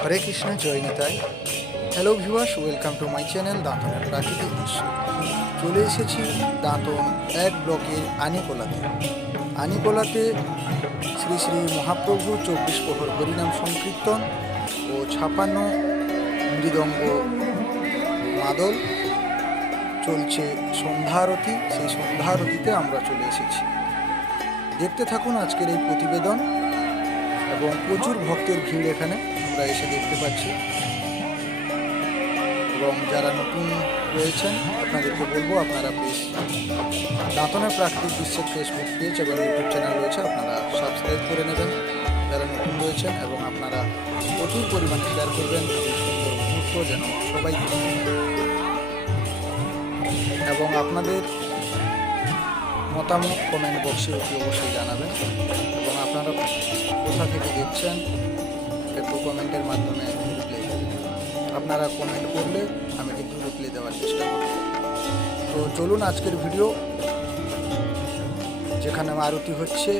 Hare Krishna, Joy Nitai. Hello viewers welcome to my channel দাঁতনের প্রাকৃতিক দৃশ্য। চলে এসেছি দাঁতন এক ব্লকের আনিকোলাতে। আনিকোলাতে শ্রী শ্রী মহাপ্রভু চব্বিশ প্রহর হরিনাম সংকীর্তন ও ছাপান্ন মৃদঙ্গ মাদল চলছে সন্ধ্যারতি। সেই সন্ধ্যারতিতে আমরা চলে এসেছি। দেখতে থাকুন আজকের এই প্রতিবেদন। এবং প্রচুর ভক্তের ভিড় এখানে, আমরা এসে দেখতে পাচ্ছি। এবং যারা নতুন রয়েছেন, আপনাদেরকে বলব, আপনারা প্লিজ দাঁতনের প্রাকৃতিক দৃশ্যের ফেসবুক পেজ এবং ইউটিউব চ্যানেল রয়েছে, আপনারা সাবস্ক্রাইব করে নেবেন। যারা নতুন রয়েছেন এবং আপনারা প্রচুর পরিমাণে শেয়ার করবেন যেন সবাই এবং আপনাদের মতামত কমেন্ট বক্সে অতি অবশ্যই জানাবেন। এবং আপনারা কোথা থেকে দেখছেন, একটু কমেন্টের মাধ্যমে রিপ্লাই আপনারা কমেন্ট করলে আমি কিন্তু রিপ্লাই দেওয়ার চেষ্টা করব। তো চলুন আজকের ভিডিও যেখানে আরতি হচ্ছে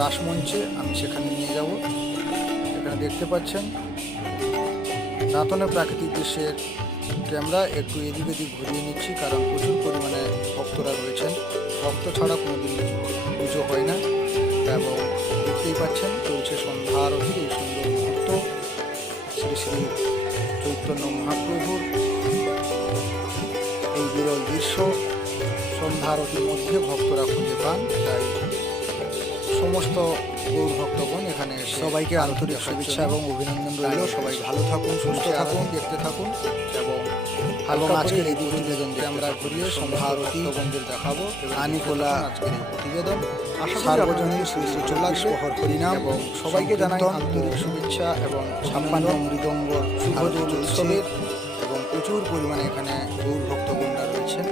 রাসমঞ্চে আমি সেখানে নিয়ে যাব। এখানে দেখতে পাচ্ছেন, দাঁতনে প্রাকৃতিক দৃশ্যের ক্যামেরা একটু এদিক এদিক ঘুরিয়ে নিচ্ছি, কারণ প্রচুর পরিমাণে ভক্তরা রয়েছেন। ভক্ত ছাড়া কোনো দিন পুজো হয় না। এবং দেখতেই পাচ্ছেন, চলছে সন্ধ্যা আরতির এই সুন্দর মুহূর্ত। শ্রী শ্রী চৈতন্য মহাপ্রভুর এই বিরল দৃশ্য সন্ধ্যা আরতির মধ্যে ভক্তরা খুঁজে পান। তাই সমস্ত গৌর ভক্তগণ এখানে সবাইকে আন্তরিক শুভেচ্ছা এবং অভিনন্দন রইল। সবাই ভালো থাকুন সুস্থ থাকুন দেখতে থাকুন এবং এবং আজকের এই প্রতিবেদনকে আমরা ঘুরিয়ে সন্ধ্যা আরতি বন্ধুদের দেখাবো আনিকোলা আজকের এই প্রতিবেদন। সার্বজনীন শ্রী শ্রী প্রহর হরিনাম এবং সবাইকে জানাই আন্তরিক শুভেচ্ছা এবং ছাপ্পান্ন মৃদঙ্গ উৎসবের এবং প্রচুর পরিমাণে এখানে গৌর ভক্তগণরা রয়েছেন।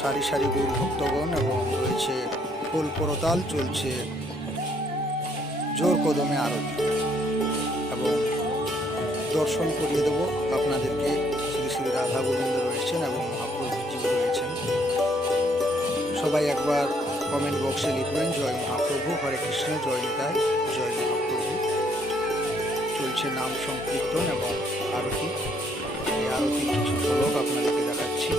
সারি সারি গৌর ভক্তগণ এবং রয়েছে খোল করতাল চলছে। জোর কদমে আরতি। এবং দর্শন করিয়ে দেব আপনাদেরকে। শ্রী শ্রী রাধা গোবিন্দ রয়েছেন এবং মহাপ্রভুজি রয়েছেন। সবাই একবার কমেন্ট বক্সে লিখবেন, জয় মহাপ্রভু, হরে কৃষ্ণ, জয় নিতাই, জয় মহাপ্রভু। চলছে নাম সংকীর্তন এবং আরতি। এই আরতির কিছু ঝলক আপনাদেরকে দেখাচ্ছি।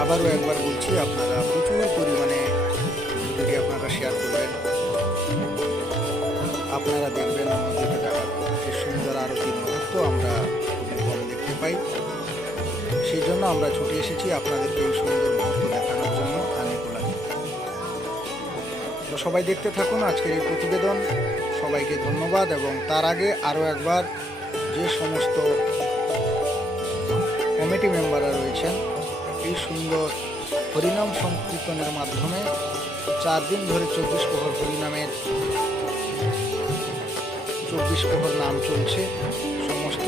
আবারও একবার বলছি, আপনারা শেয়ার করবেন। আপনারা দেখবেন দেখার যে সুন্দর আরতির মুহূর্ত আমরা কম দেখতে পাই। সেই জন্য আমরা ছুটে এসেছি আপনাদেরকে এই সুন্দর মুহূর্ত দেখানোর জন্য আনিকোলাতে তো সবাই দেখতে থাকুন আজকের এই প্রতিবেদন। সবাইকে ধন্যবাদ এবং তার আগে আরও একবার যে সমস্ত কমিটি মেম্বাররা রয়েছেন, এই সুন্দর হরিনাম সংকীর্তনের মাধ্যমে চার দিন ধরে চব্বিশ প্রহর হরিনামের চব্বিশ প্রহর নাম চলছে। সমস্ত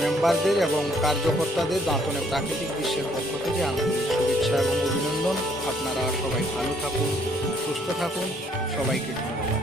মেম্বারদের এবং কার্যকর্তাদের দাঁতনে প্রাকৃতিক দৃশ্যের পক্ষ থেকে আন্তরিক শুভেচ্ছা এবং অভিনন্দন। আপনারা সবাই ভালো থাকুন, সুস্থ থাকুন। সবাইকে ধন্যবাদ।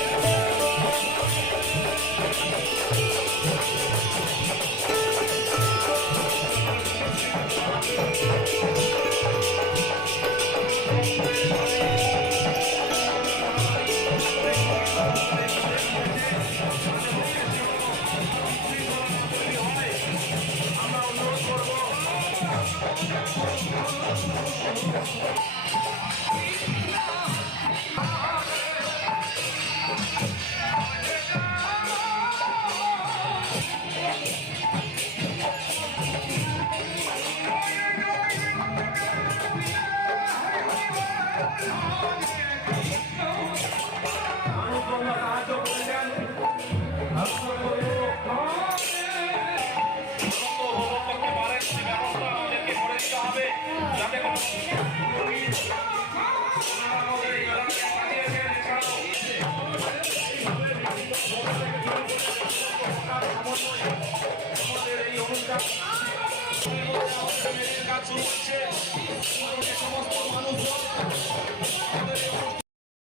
Thank you. আমাদের এই অনুষ্ঠান কাজ শুরু হচ্ছে সমস্ত মানুষজন আমাদের